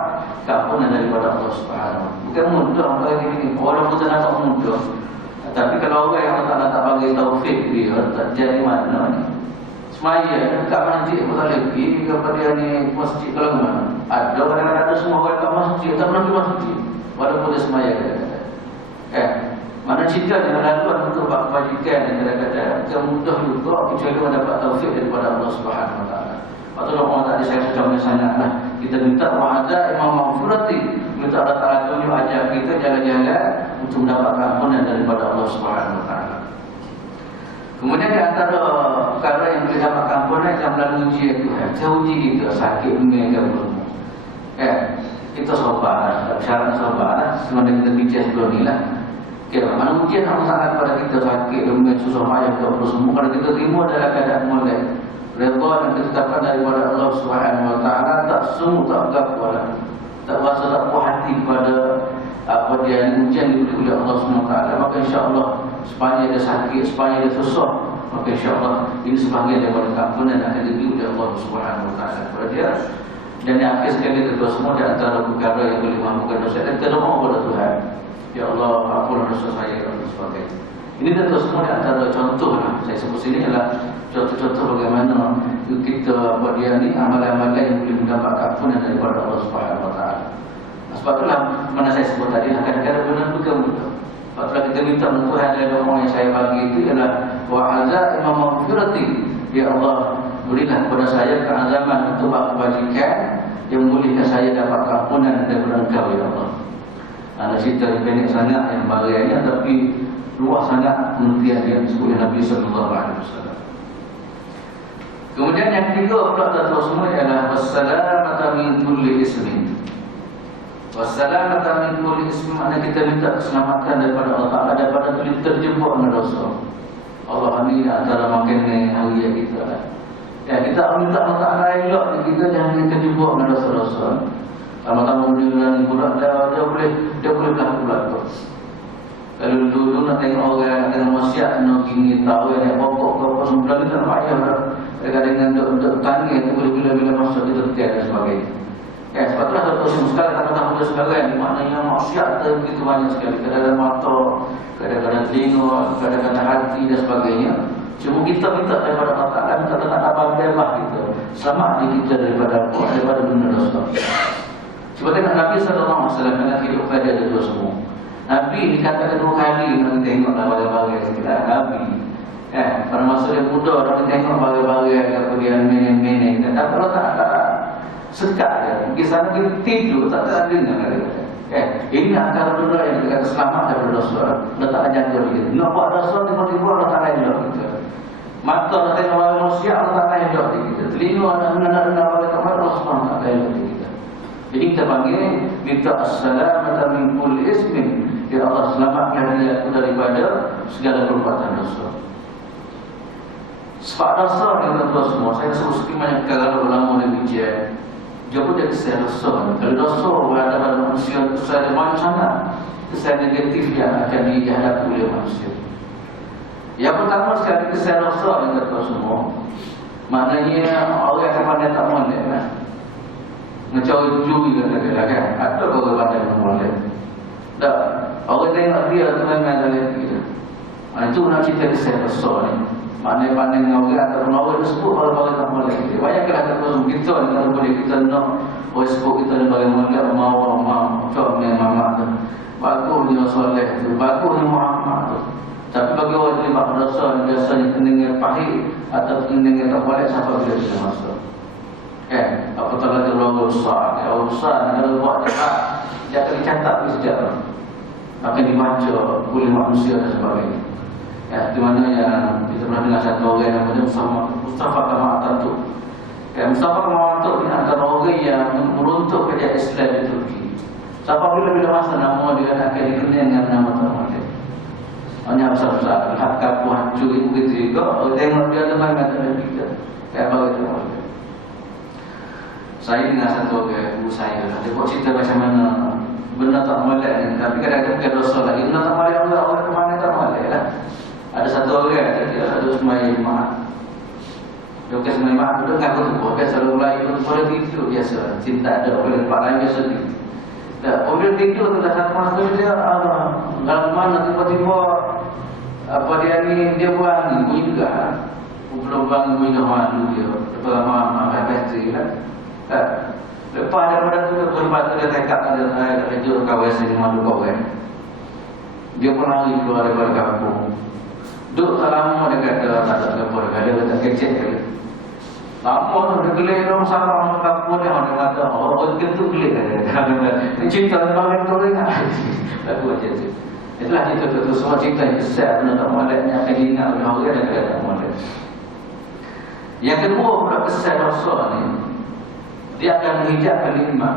keampunan daripada Allah Subhanahu. Bukan mudah bagi ini, walaupun kita nak mudah. Tapi kalau orang yang Allah Taala tak bagi taufik dia tak jadi mana ni. Semaya dekat masjid pun tak boleh pergi kepada ni masjid kalau mana. Ada kadang-kadang ada semua orang kat masjid tak pernah pergi masjid walaupun dia semaya kadang-kadang. Mana cerita dengan laluan untuk buat kebajikan yang kadang-kadang dia mudah juga kecuali mendapat taufik daripada Allah Subhanahu Wa Taala. Waktu Allah tadi saya sudah sangatlah kita minta wa'ada imam maghfirati, minta Allah Taala tunjuk ajak kita jalan-jalan untuk mendapatkan ampunan daripada Allah Subhanahu Wa Taala. Kemudian di antara perkara yang boleh dapat ampunan yang melalui ujian itu, saya uji kita sakit mengenai belum. Kita sabar, syarat sabar. Sebenarnya kita bincang sebelum ni lah. Mana ujian Allah sangat pada kita sakit, mengenai susah payah kita perlu sembuh. Kalau kita terima dalam keadaan mulai redha dan ketetapan daripada Allah Subhanahu Wa Taala, tak sungguh tak gagap, tak rasa tak puas hati pada apa dia ujian diberi oleh Allah Subhanahu Wa Taala, maka insya-Allah sepanjang dia sakit, sepanjang dia susah, maka insya-Allah ini sebahagian daripada keampunan yang akan diberi oleh Allah Subhanahu Wa Taala kepada dia. Dan yang akhir sekali kita semua di antara perkara yang boleh mampukan dosa dan kita doa kepada Tuhan, ya Allah ampunlah dosa saya dan sebagainya. Ini tentu semua di antara contoh lah. Saya sebut sini adalah contoh-contoh bagaimana kita buat dia ni amalan-amalan yang boleh mendapat keampunan daripada Allah Subhanahu Wa Taala. Sebab itulah mana saya sebut tadi kadang-kadang benar bukan mudah. Sebab itulah kita minta Tuhan dalam doa yang saya bagi itu ialah wa'aza imam maghfirati, ya Allah berilah kepada saya keazaman untuk buat kebajikan yang membolehkan saya dapat keampunan daripada Engkau ya Allah. Ada cerita yang pendek sangat yang bagainya tapi luas sangat pengertian yang disebut oleh Nabi sallallahu alaihi wasallam. Kemudian yang ketiga pula terus semua ialah wassalamata min kulli ismin. Wassalamata min kulli ismin maknanya kita minta keselamatan daripada Allah Taala daripada terjebak dengan dosa. Allah ni antara makin hari kita lah. Ya, kita minta Allah Taala elok kita jangan terjebak dengan dosa-dosa. Lama-lama dia boleh berlaku tu. Kalau dulu nak tengok orang nak tengok masyarakat nak gini tahu yang pokok ke apa semua ni tak payah dah. Dengan untuk tangga itu boleh bila-bila masuk itu tiada dan sebagainya. Ya, sebab itulah satu sekali kata-kata sekarang maknanya masyarakat itu begitu banyak sekali. Kadang-kadang mata, kadang-kadang telinga, kadang-kadang hati dan sebagainya. Cuma kita minta daripada Allah Taala, minta tak abang bebas kita. Selamat kita daripada benda dosa. Cuba tengok Nabi sallallahu alaihi wasallam dengan hidup pada itu semua. Nabi dikatakan 2 kali nak tengoklah bagai-bagai sekitar Nabi. Pada masa dia muda nak tengok bagai-bagai kemudian main-main. Dan kalau tak ada sekat dia, di sana kita tidur tak ada dengar dia. Ini antara benda yang kita kata selamat daripada dosa. Dia tak ada jangka dia. Nak buat dosa tiba-tiba Allah tak ada kita. Mata nak tengok bagai manusia Allah tak ada kita. Telinga nak dengar bagai kamar Allah Subhanahu tak ada kita. Jadi kita panggil minta as-salamata min kulli ismin. Ya Allah selamatkan dia daripada segala perbuatan dosa. Sebab dosa ni tuan-tuan semua, saya sebut sikit banyak perkara ulama dan bincang. Dia pun dia kesal dosa. Kalau dosa berada pada manusia, kesal banyak sangat kesal negatif yang akan dihadapi oleh manusia. Yang pertama sekali kesal dosa ni tuan-tuan semua, maknanya orang yang pandai tak molek lah. Mencari juri kata-kata kan, ada orang pandai tak molek. Tak. Orang tengok dia memang ada dia. Itu nak cerita kesal dosa ni. Pandai-pandai dengan orang ataupun orang tersebut kalau tak boleh kita. Bayangkanlah kata kita ni kalau boleh kita nak orang sebut kita ni bagaimana mau cok ni mamak tu. Bagusnya soleh tu, bagusnya Muhammad tu. Tapi bagi orang yang buat dosa biasanya keningnya pahit atau keningnya tak boleh sampai bila kita masuk. Apatah lagi orang besar. Orang besar kalau buat jahat dia akan dicatat di sejarah. akan dibaca oleh manusia dan sebagainya. Ya, di mana yang kita pernah dengar satu orang namanya Mustafa Kemal Atatürk. Ya, Mustafa Kemal Atatürk ini antara orang yang meruntuh kerajaan Islam di Turki. Siapa bila masa nama dia akan dikenal dengan nama terhormat. Hanya besar-besar, hak kapu hancur itu begitu juga. Tengok dia teman dengan kita. Kayak begitu. Saya dengan satu guru saya, dia buat cerita macam mana benda tak molek ni. Tapi kadang-kadang bukan dosa lagi. Benda tak molek orang kemana tak molek lah. Ada satu orang, dia ada semai jemaah. Dia bukan semai jemaah, dia ngaku tu. Biasa orang lain pun boleh tidur biasa. Cinta ada, orang tempat lain biasa tidur. Orang tidur tu dah satu masa dia, dalam mana tiba-tiba apa dia ni, dia buang ni, bunyi juga. Belum bangun bunyi dah malu dia. Lepas lama makan bateri lah. Lepas daripada tu korban tu dia tekak dia kerja kawan sini malu kawan. Dia pun lari keluar daripada kampung. Duduk tak lama dia kata tak ada kampung dia kata kecil dia. Lama tu dia gelik orang sama kampung dia kata orang begitu gelik dia. Cinta bagi orang lagu macam tu. Itulah cerita tu semua cerita yang besar benda tak moleknya akan diingat oleh orang dan kata tak molek. Yang kedua pula besar dosa ni, dia akan menghijab nikmat.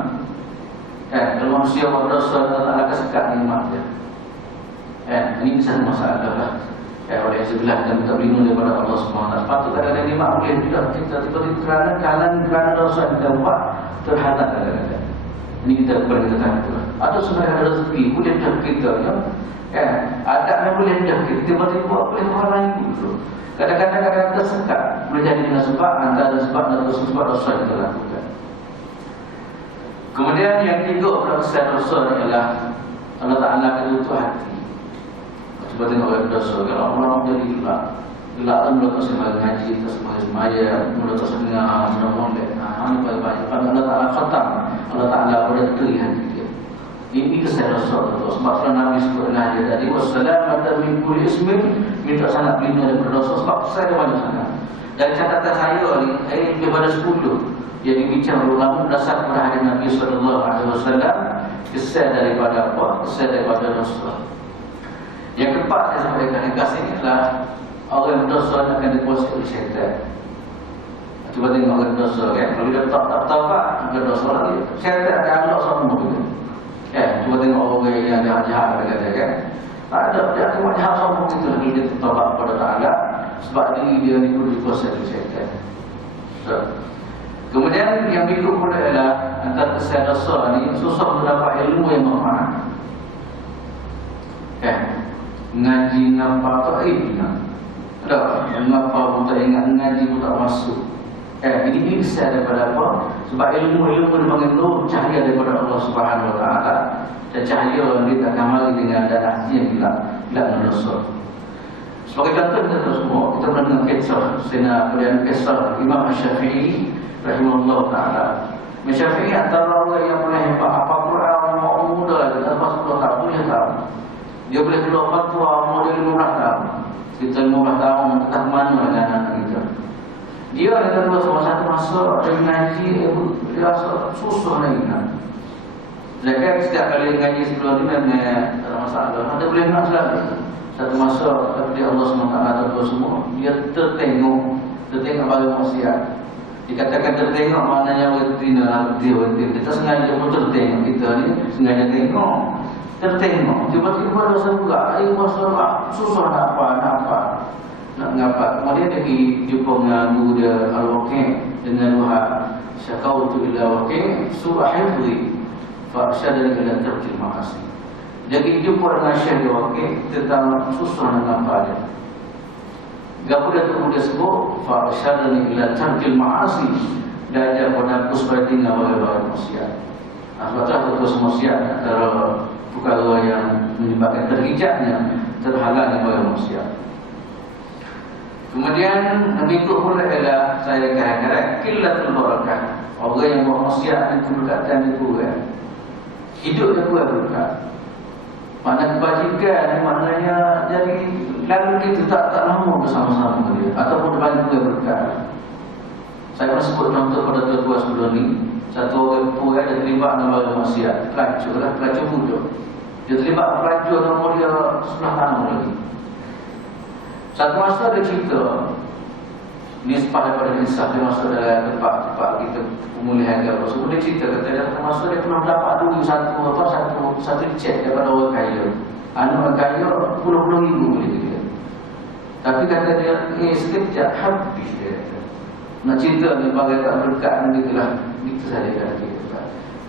Kalau manusia berdosa Allah Ta'ala akan sekat nikmat dia. Ini bisa masalah lah. Oleh sebelah dan minta berlindung daripada Allah SWT. Sepatut kadang-kadang nikmat boleh juga kita tiba-tiba kerana dosa yang kita buat terhadap kadang-kadang. Ini kita perlu kita tahu. Atau sebenarnya rezeki boleh dah kita ya. Adabnya boleh dah kita tiba-tiba boleh orang lain dulu. Kadang-kadang tersekat boleh jadi dengan sebab antara sebab dan sebab dosa yang kita lakukan. Kemudian yang tiga perasaan dosa ialah Allah Ta'ala ketutup hati. Cuba tengok orang dosa. Kalau orang jadi gelap tu mula tak sembahyang ngaji, tak sembahyang semaya, mula tak sembahyang sudah molek. Ini banyak-banyak. Allah Ta'ala khatam, Allah Ta'ala pada teri hati dia. Ini kesalahan dosa. Sebab Nabi sebutlah dia tadi, wassalamata min kulli ismin, minta sangat berlindung daripada dosa. Sebab saya banyak sangat. Dan catatan saya ni, lebih pada 10 yang dibincang ulama berdasar kepada hadis Nabi SAW, kesal daripada apa? Kesal daripada dosa. Yang keempat yang saya sampaikan kasih adalah orang yang berdosa akan dikuasai oleh syaitan. Cuba tengok orang berdosa kan, kalau dia tak tahu apa berdosa lagi, syaitan akan ambil semua begitu. Cuba tengok orang yang jahat-jahat kata kan, ada dia akan buat jahat semua begitu lagi dia bertaubat kepada Ta'ala sebab dia ni pun dikuasai oleh syaitan. Kemudian yang berikut pula adalah antara kesalahan dosa ni susah mendapat ilmu yang bermanfaat. Ngaji ngapa tak ingat. Ada ngapa pun tak ingat, ngaji pun tak masuk. Ini bisa daripada apa? Sebab ilmu dipanggil nur, cahaya daripada Allah Subhanahu Wa Taala. Dan cahaya dia tak kembali dengan dan hati yang gelap mendosa. Sebagai contoh kita tahu semua, kita pernah dengar kisah Sayyidina kisah Imam Syafi'i rahimahullah ta'ala. Syafi'i antara orang yang boleh hebat apa Quran orang muda lagi tanpa 10 tahun dia tahu. Dia boleh keluar fatwa umur dia 15 tahun. Kita 15 tahun tak mana dengan anak kita. Dia ada dua sama satu masa ada ngaji dia rasa susah nak ingat. Zakat setiap kali ngaji sebelum ni memang ada masalah. Ada boleh nak selalu. Satu masa kepada Allah SWT semua dia tertengok bagi maksiat. Dikatakan tertengok maknanya kita sengaja pun tertengok kita ni sengaja tengok tertengok tiba-tiba dosa pula masalah susah nak ngapa. Kemudian dia pergi jumpa dengan guru dia Al-Waqi' dengan doa syakautu ila Waqi' surah hifzi fa arsyadani ila tarkil ma'asi. Dia pergi jumpa dengan Syekh Waqi' tentang susah nak ngapa dia. Gapo dia tu dia sebut fa arsyadani ila tarkil ma'asi, dia ajar pada aku supaya tinggal bagi maksiat. Sebab tu terus maksiat antara perkara yang menyebabkan terhijabnya terhalangnya bagi maksiat. Kemudian berikut pula adalah saya kata qillatul barakah. Orang yang buat maksiat itu berkatan itu hidup dia kurang berkah. Mana kebajikan maknanya jadi lalu kita tak lama bersama-sama dengan dia ataupun banyak kurang berkah. Saya pernah sebut contoh pada tua sebelum ni, satu orang tua ada terlibat dalam maksiat, pelacur muda. Dia terlibat pelajur nombor dia sebelah kanan lagi. Satu masa ada cerita nisbah daripada insaf dia masuk dalam tempat kita pemulihan ke Rasul. Dia cerita kata dia satu masa dia pernah dapat dulu satu cek daripada orang kaya. Orang kaya puluh-puluh ribu boleh dia. Tapi kata dia sekejap habis dia. Nak cerita ni bagai tak berkat ni gitulah. Itu saja kata dia.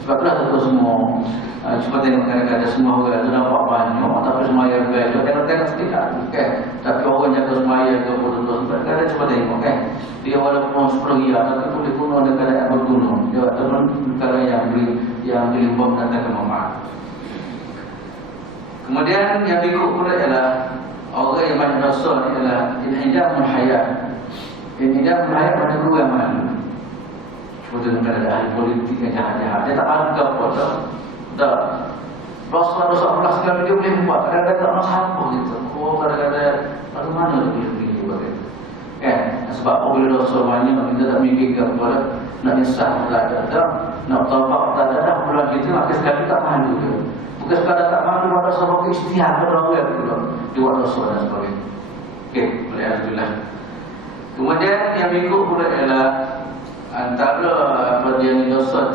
Sebab itulah satu semua cuba tengok kadang-kadang semua orang tu nampak banyak tapi semaya baik. Tengok sedikit kan. Tapi orang jaga semaya ke betul-betul kadang cuba tengok kan. Dia walaupun 10 riyal tapi pun dia kuno ada kadang bergunung. Dia teman perkara yang beli bom datang ke mama. Kemudian yang berikut pula ialah orang yang banyak dosa ialah inhidamul hayat. Inhidamul hayat mana guru yang mana? Betul kan ada ahli politik yang jahat-jahat. Dia tak ada apa tak. Dosa-dosa pula segala dia boleh buat. Kadang-kadang tak nak siapa gitu. Kadang-kadang bagaimana dia boleh begini begitu. Sebab apabila dosa banyak kita tak mikirkan kepada nak nyesal tak ada. Nak taubat tak ada. Pulang gitu maka sekali tak malu dia. Bukan sekadar tak malu ada sebagai istighfar pada orang gitu. Dia buat dosa dan sebagainya. Okey, alhamdulillah. Kemudian yang berikut pula ialah antara apa dia ni dosa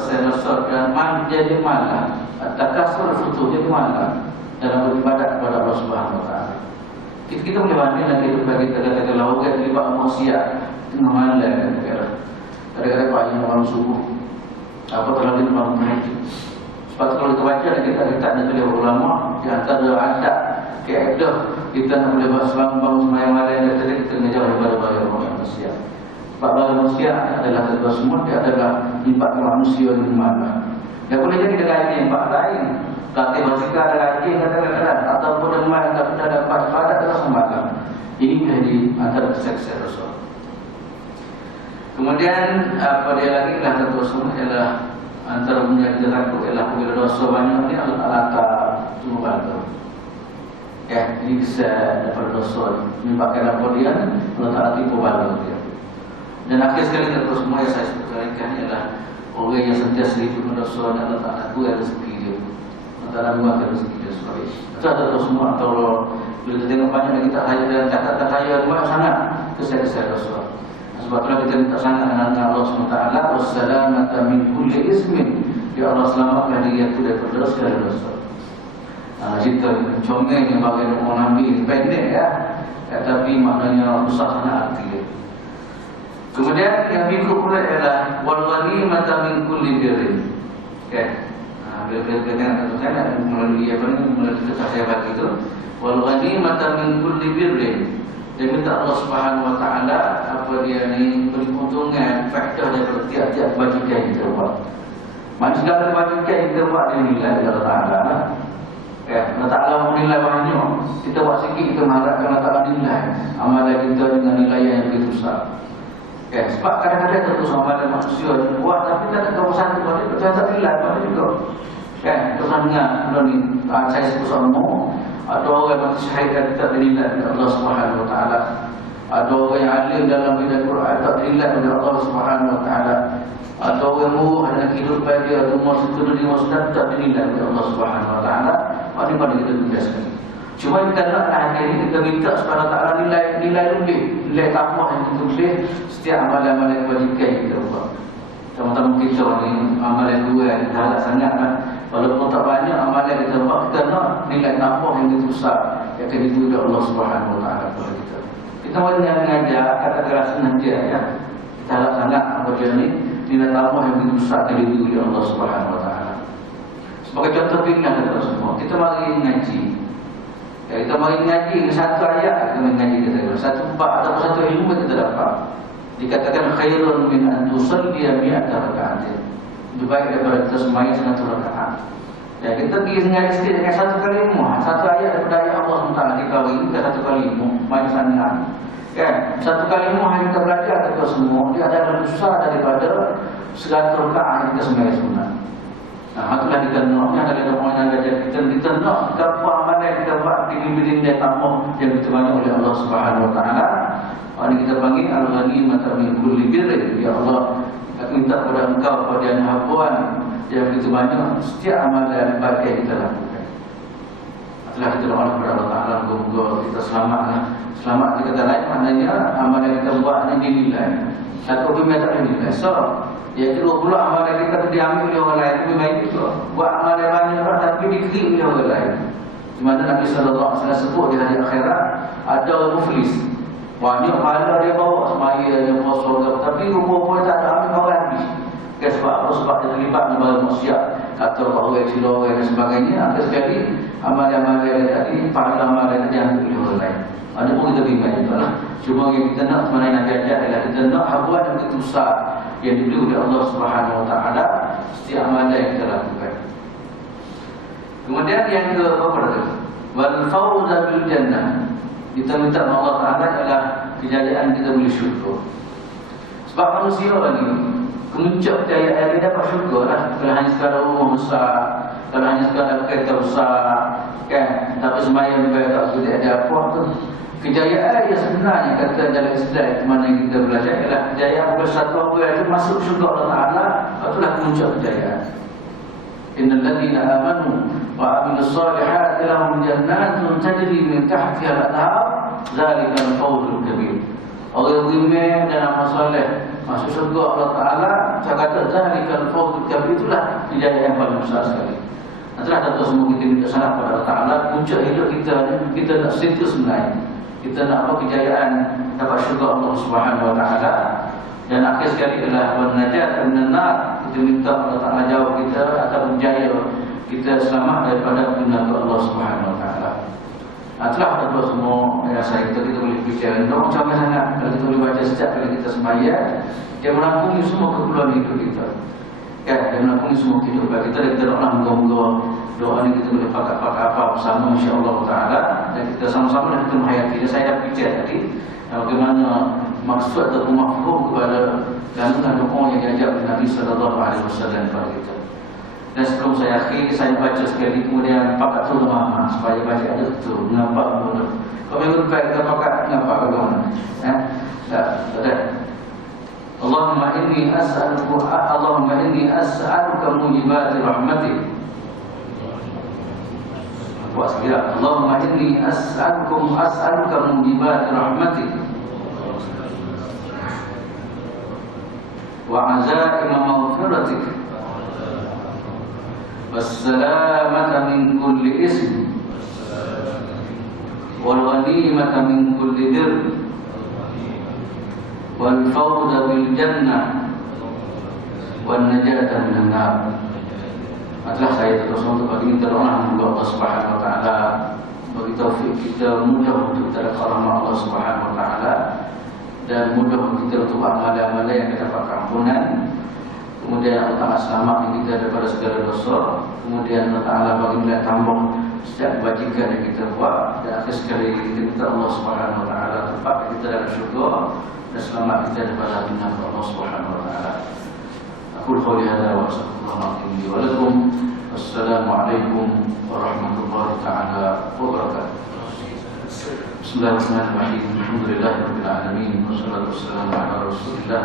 dan jadi malah takasur futuh jadi malah dalam beribadat kepada Allah Subhanahu Wa Taala. Kita boleh banding lagi itu bagi kata-kata lawan terlibat maksiat tengah malam kadang-kadang banyak orang subuh apa kalau dia bangun haji. Sebab kalau kita baca kita nak beli ulama di antara adab kaedah kita nak boleh bangun sembahyang malam kita menjauh daripada bahaya maksiat. Sebab bahaya maksiat adalah satu semua dia adalah libat manusia yang mana. Dia boleh jadi dengan libat lain. Latih basikal ada lagi kadang-kadang ataupun dengan kita dapat pada terus semalam. Ini menjadi antara kesaksian Rasul. Kemudian apa dia lagi lah satu semua ialah antara menjadi takut ialah bila dosa banyak ni alat-alat tunggal. Ini kisah daripada dosa menyebabkan apa dia Allah Ta'ala tipu balik dia. Dan akhir sekali terus semua yang saya sebutkan ialah orang yang sentiasa hidup dosa dan Allah Ta'ala itu ada rezeki dia. Allah Ta'ala buatkan rezeki dia sebagai itu ada terus semua. Atau bila kita tengok banyak kita hanya dalam catatan saya banyak sangat kisah-kisah dosa. Sebab itulah kita minta sangat dengan Allah SWT wassalamata min kulli ismin. Ya Allah selamatkan diri aku daripada segala dosa. Cerita comel yang bagian orang Nabi pendek tapi maknanya besar sangat arti dia. Kemudian yang berikut pula ialah wal ghanimata min kulli birrin. Bila kata melalui apa ni melalui kisah saya bagi itu wal ghanimata min kulli birrin. Dia minta Allah Subhanahu Wa Taala apa dia ni beri keuntungan faedah daripada tiap-tiap kebajikan yang kita buat. Mana segala kebajikan yang kita buat dinilai oleh Allah Taala. Allah Ta'ala menilai banyak. Kita buat sikit kita mengharapkan Allah Ta'ala nilai amalan kita dengan nilai yang begitu besar. Sebab kadang-kadang terus amalan manusia yang buat tapi tak ada kepuasan kepada dia. Kita tak nilai pada juga. Terus dengar ni saya sebut sama ada orang yang mati syahid dan tak dinilai oleh Allah Subhanahu Wa Taala. Ada orang yang alim dalam bidang Quran tak dinilai oleh Allah Subhanahu Wa Taala. Ada orang murah dalam kehidupan dia umur sekitar 5 tahun tak dinilai oleh Allah Subhanahu Wa Taala. Mari kita tugaskan. Cuma kita nak hari ini kita minta supaya Allah Ta'ala nilai lebih, nilai tamah yang kita boleh setiap amalan-amalan kebajikan yang kita buat. Teman-teman kita ni amalan dua yang kita harap sangat kan. Walaupun tak banyak amalan kita buat, kita nak nilai tamah yang kita besar yang akan dituju oleh Allah Subhanahu Wa Ta'ala kepada kita. Kita mahu mengajar kata-kata senang dia Kita harap sangat apa dia ni nilai tamah yang kita besar akan dituju oleh Allah Subhanahu Wa Ta'ala. Sebagai contoh pilihan kita semua, kita mari ngaji. Kita mari ngaji satu ayat kita mengaji kita. Satu bab atau satu ilmu kita dapat. Dikatakan khairun min an tusalli mi'ata raka'atin. Lebih baik daripada kita sembahyang 100 rakaat. Kita pergi ngaji sikit dengan satu kalimah, satu ayat daripada ayat Allah SWT dikawin ke satu kalimah, main sana. Satu kalimah yang kita belajar kita semua dia adalah besar daripada 100 rakaat yang kita sembahyang sunat. Itulah kita nak ada orang yang ajar kita nak apa amalan kita buat diberi nilai tambah yang diterima oleh Allah Subhanahu Wa Taala. Ini kita panggil al-ghanimata min kulli birrin. Ya Allah, aku minta kepada Engkau pada habuan yang begitu banyak setiap amalan baik yang kita lakukan. Setelah kita doa kepada Allah Ta'ala, moga kita selamatlah. Selamat di kata lain maknanya amalan kita buat ini dinilai. Satu hukumnya tak dinilai. So, ya kedua pula amalan kita tu diambil oleh orang lain, lebih baik juga. Buat amalan banyak tapi dikritik oleh orang lain. Di mana Nabi SAW sebut di hari akhirat ada orang muflis. Banyak pahala dia bawa semaya yang puasa, tapi rupa-rupa tak ada ambil orang habis. Sebab apa? Sebab dia terlibat dengan maksiat, kata orang cilok dan sebagainya. Ada sekali amalan-amalan tadi, pahala amalan tadi ambil oleh orang lain. Ada pun kita bimbang itulah. Cuma yang kita nak sebenarnya Nabi ajar adalah kita nak habuan yang begitu besar yang diberi oleh Allah Subhanahu Wa Taala setiap amalan yang kita lakukan. Kemudian yang ke-berapa? Wal fawza bil jannah. Kita minta Allah Taala adalah kejayaan kita boleh syukur. Sebab manusia ni kemuncak kejayaan dia dapat syukur lah. Kalau hanya sekadar rumah besar, kalau hanya sekadar kereta besar, kan? Tapi semayang juga tak boleh ada apa tu. Kejayaan yang sebenarnya kata dalam Islam mana kita belajar ialah kejayaan bukan satu apa yang itu masuk syurga Allah Taala. Itulah kemuncak kejayaan. Innal ladzina amanu wa amilus solihati lahum jannatun tajri min tahtiha al-anhar zalikal fawzul kabir. Orang beriman dan amal soleh masuk syurga Allah Taala, cakap zalikal fawzul kabir, itulah kejayaan yang paling besar sekali. Itulah tentu semua kita minta salah kepada Allah Taala. Puncak hidup kita nak situ sebenarnya. Kita nak apa? Kejayaan dapat syurga Allah Subhanahu Wa Taala. Dan akhir sekali adalah najat minan nar. Kita minta Allah Taala jauh kita atau berjaya kita selamat daripada neraka Allah Subhanahu Wa Taala. Itulah tentu semua yang saya kita boleh bicara. Orang comel sangat kalau kita boleh baca sejak kali kita sembahyang, dia melangkungi semua keperluan hidup kita. Kan, dia melangkungi semua kehidupan kita. Dan kita doa moga-moga doa ni kita boleh pakai apa bersama insya-Allah Taala, dan kita sama-sama dan kita menghayati. Dan saya dah bicara tadi bagaimana maksud atau mafhum kepada lantunan doa yang diajar oleh Nabi sallallahu alaihi wasallam kepada kita. Dan sebelum saya akhiri, saya baca sekali kemudian pakat tu lama supaya baca ada tu mengapa mula. Kalau minggu depan kita pakat mengapa bagaimana? Tak. Allahumma inni as'aluka mujibati rahmatik. Buat sekali. Allahumma inni as'aluka mujibati rahmatik wa azaim maghfiratik wassalamata min kulli ism wal ghanimata min kulli bir wal fawza bil jannah wan najata minan nar. Adalah saya terus untuk bagi kita doa semoga Allah Subhanahu Wa Taala bagi taufik kita mudah untuk kita dapat rahmat Allah Subhanahu Wa Taala dan mudah untuk kita untuk amalan-amalan yang kita dapat ampunan. Kemudian Allah Ta'ala selamatkan kita daripada segala dosa. Kemudian Allah Ta'ala bagi kita tambah setiap kebajikan yang kita buat. Dan akhir sekali kita minta Allah Subhanahu Wa Taala tempat kita dalam syurga dan selamat kita daripada neraka Allah Subhanahu Wa Taala. Aku qawli hadza wa astaghfirullahaladzim wa lakum. Wassalamualaikum warahmatullahi taala wabarakatuh. Bismillahirrahmanirrahim. Alhamdulillahirabbil alamin wassalatu wassalamu ala Rasulillah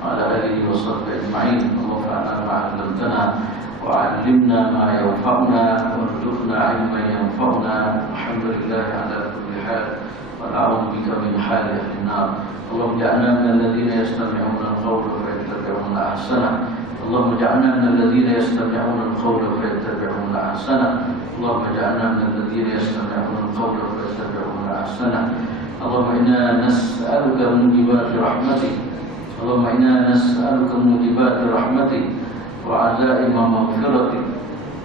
wa ala alihi wa sahbihi ajma'in. Allahumma ma 'allamtana wa 'allimna ma yanfa'una warzuqna 'ilman yanfa'una. Alhamdulillah ala kulli hal wa na'udzu bika min hali ahli an-nar. Allahumma ja'alna minal ladzina yastami'una al-qawla fayattabi'una ahsanah. اللهم اجعلنا من الذين يستمعون القول فيتبعون احسنه. اللهم اجعلنا من الذين يستمعون القول فيتبعون احسنه. اللهم انا نسالك موجبات رحمتك. اللهم انا نسالك موجبات رحمتك وعزائم مغفرتك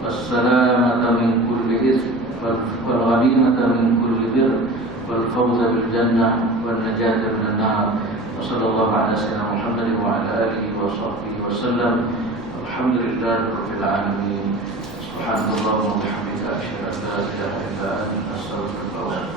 والسلامه من كل اثم والغنيمه من كل بر والفوز بالجنه والنجاه من النار. وصلى الله على سيدنا محمد وعلى اله وصحبه وسلم. الحمد لله رب العالمين. سبحان الله وبحمده أشهد أن لا إله إلا أنت أستغفرك وأتوب إليك.